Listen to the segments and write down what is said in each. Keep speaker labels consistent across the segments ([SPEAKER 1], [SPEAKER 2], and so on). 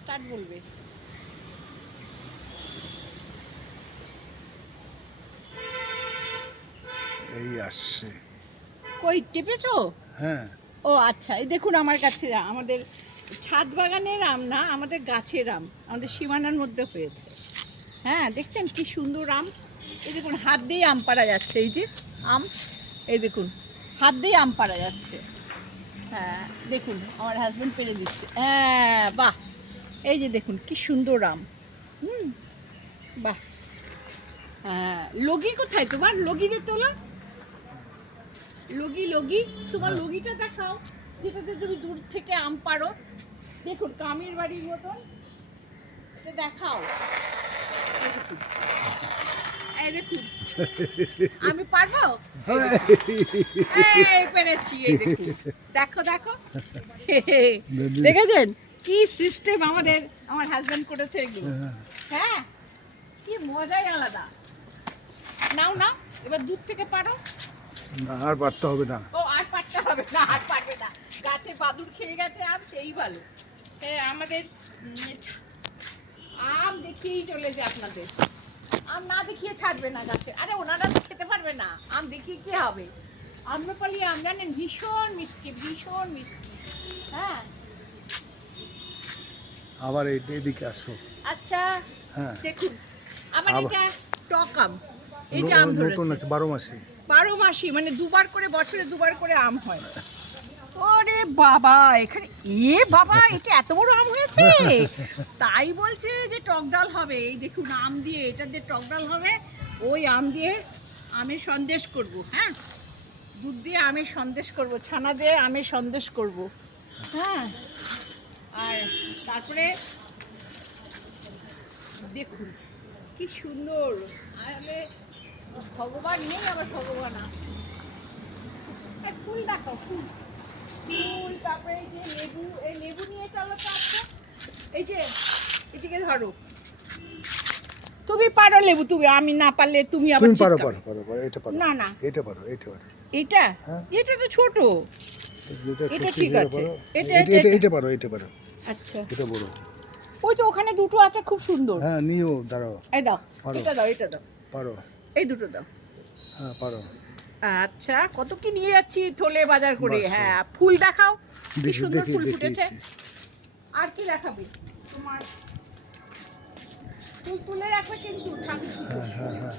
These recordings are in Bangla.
[SPEAKER 1] স্টার্ট বলবে।
[SPEAKER 2] এই আসছে।
[SPEAKER 1] কই টিপেছো?
[SPEAKER 2] হ্যাঁ।
[SPEAKER 1] ও আচ্ছা এই দেখুন আমার কাছে আমাদের ছাদ বাগানের আম না আমাদের গাছের আম আমাদের সীমানার মধ্যে হয়েছে। হ্যাঁ দেখছেন কি সুন্দর আম? এই দেখুন হাত দিয়ে আম পাড়া যাচ্ছে এই যে আম এই দেখুন হাত দিয়ে আম পাড়া যাচ্ছে। হ্যাঁ দেখুন আমার হাজব্যান্ড পেরে দিচ্ছে। হ্যাঁ বাহ! এই যে দেখুন কি সুন্দর আম। হুম বাহ। হ্যাঁ লগি কোথায় তোমার? লগিদের তোলা? লগি লগি তোমার
[SPEAKER 2] হ্যাঁ।
[SPEAKER 1] লগিটা দেখাও যেটাতে তুমি দূর থেকে আম পারো। দেখুন কামের বাড়ির মতন। দেখাও। আমি পারব? পেরেছি এই দেখুন। দেখো দেখো। দেখেছেন? কি সিস্টেম আমাদের আমার হাজবেন্ড করেছে এগুলো। হ্যাঁ কি মজাই আলাদা। নাও না এবার দূর থেকে পারো।
[SPEAKER 2] না, আর পারতে হবে না।
[SPEAKER 1] ও আর পারতে হবে না আর পারবে না। গাছে বাদুর খেয়ে গেছে আম সেই ভালো। হ্যাঁ আমাদের আম দেখিয়েই চলেছে আপনাদের। আম না দেখিয়ে ছাড়বে না গাছে। আরে ওনারা তো খেতে পারবে না। আম দেখিয়ে কি হবে? আম্রপালি আম জানেন? ভীষণ মিষ্টি ভীষণ মিষ্টি। হ্যাঁ
[SPEAKER 2] আবার এদিকে আসো।
[SPEAKER 1] আচ্ছা
[SPEAKER 2] হ্যাঁ।
[SPEAKER 1] দেখুন আবার- এটা টক আম এই যে আম
[SPEAKER 2] ন- নতুন আছে মাসে।
[SPEAKER 1] বারো মাসি মানে দুবার করে বছরে দুবার করে আম হয়। ওরে বাবা এখানে এ বাবা এটা এত বড় আম হয়েছে? তাই বলছে যে টক ডাল হবে। এই দেখুন আম দিয়ে এটা দিয়ে টক ডাল হবে। ওই আম দিয়ে আমের সন্দেশ করব হ্যাঁ? দুধ দিয়ে আমের সন্দেশ করব ছানা দিয়ে আমের সন্দেশ করব। হ্যাঁ? আর তারপরে দেখুন কি সুন্দর। আসলে ভগবান নেই আবার ভগবান আছে। ফুল দেখাও ফুল। ফুল তারপরে এই যে লেবু এই লেবু নিয়ে চলো তো এই যে এদিকে ধরো। তুমি পারো লেবু তুমি আমি না পারলে তুমি আবার
[SPEAKER 2] পারো। পারো পারো পারো এটা পারো
[SPEAKER 1] না না।
[SPEAKER 2] এটা পারো এটা পারো।
[SPEAKER 1] এটা?
[SPEAKER 2] হ্যাঁ।
[SPEAKER 1] এটা তো ছোট। এটা ঠিক আছে। এটা-
[SPEAKER 2] পারো এটা পারো
[SPEAKER 1] আচ্ছা।
[SPEAKER 2] এটা বড়
[SPEAKER 1] ওই তো ওখানে দুটো আছে খুব সুন্দর।
[SPEAKER 2] হ্যাঁ নিও দাঁড়াও।
[SPEAKER 1] এই দাও এটা দাও এটা দাও।
[SPEAKER 2] পারো।
[SPEAKER 1] এই দুটো দাও।
[SPEAKER 2] হ্যাঁ পারো।
[SPEAKER 1] আচ্ছা কত কি নিয়ে যাচ্ছি থলে বাজার করে? হ্যাঁ ফুল দেখাও। কি সুন্দর ফুল ফুটেছে। আর কি দেখাবে? তোমার ফুল তুলে রাখবে কিন্তু ঠাকুর।
[SPEAKER 2] হ্যাঁ হ্যাঁ হ্যাঁ।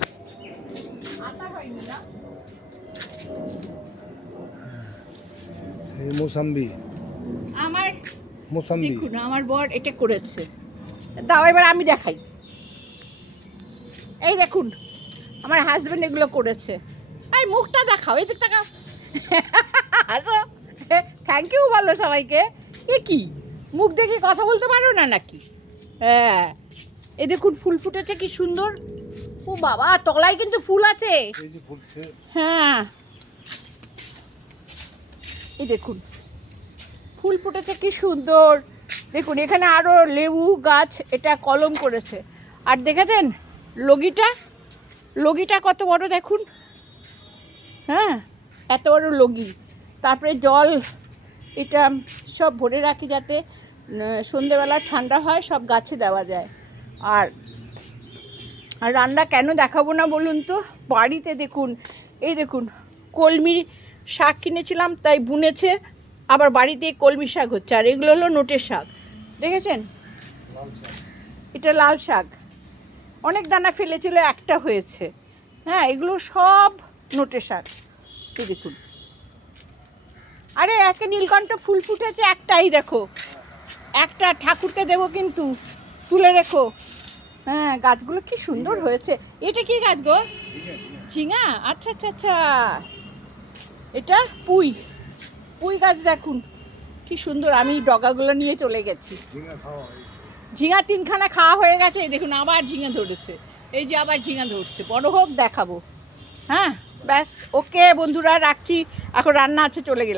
[SPEAKER 1] আতা হয়নি না?
[SPEAKER 2] মোসাম্বি।
[SPEAKER 1] আমার
[SPEAKER 2] মোসাম্বি।
[SPEAKER 1] দেখুন আমার বর এটা করেছে। দাও এবার আমি দেখাই। এই দেখুন আমার হাজবেন্ড এগুলো করেছে। এই মুখটা দেখাও এই দিক তাকাও আসো। থ্যাংক ইউ বলো সবাইকে। এ কি? মুখ দেখে কথা বলতে পারো না নাকি? হ্যাঁ। এই দেখুন ফুল ফুটেছে কি সুন্দর। ও বাবা তলায় কিন্তু ফুল আছে। হ্যাঁ। এই দেখুন, ফুল ফুটেছে কি সুন্দর। দেখুন, এখানে আরও লেবু গাছ, এটা কলম করেছে। আর দেখেছেন, লগিটা? লগিটা কত বড় দেখুন। হ্যাঁ এত বড় লগি। তারপরে জল, এটা সব ভরে রাখি যাতে সন্ধেবেলা ঠান্ডা হয়, সব গাছে দেওয়া যায়। আর আর রান্না কেন দেখাবো না বলুন তো? বাড়িতে দেখুন, এই দেখুন, কলমি শাক কিনেছিলাম তাই বুনেছে। আবার বাড়িতে কলমি শাক হচ্ছে আর এগুলো হলো নোটের শাক। দেখেছেন? এটা লাল শাক। অনেক দানা ফেলেছিল একটা হয়েছে। হ্যাঁ এগুলো সব নোটের শাক। এই দেখুন। আরে আজকে নীলকণ্ঠ ফুল ফুটেছে একটাই দেখো। একটা ঠাকুরকে দেবো কিন্তু তুলে রেখো। হ্যাঁ গাছগুলো কি সুন্দর হয়েছে। এটা কি গাছ গো? ঝিঙা? আচ্ছা আচ্ছা আচ্ছা। এটা পুঁই। পুঁই গাছ দেখুন কি সুন্দর। আমি ডগাগুলো নিয়ে চলে গেছি। ঝিঙা তিনখানা খাওয়া হয়ে গেছে। এই দেখুন আবার ঝিঙা ধরেছে। এই যে আবার ঝিঙা ধরছে। বড় হোক দেখাবো। হ্যাঁ ব্যাস ওকে বন্ধুরা রাখছি। এখন রান্না আছে চলে গেলাম।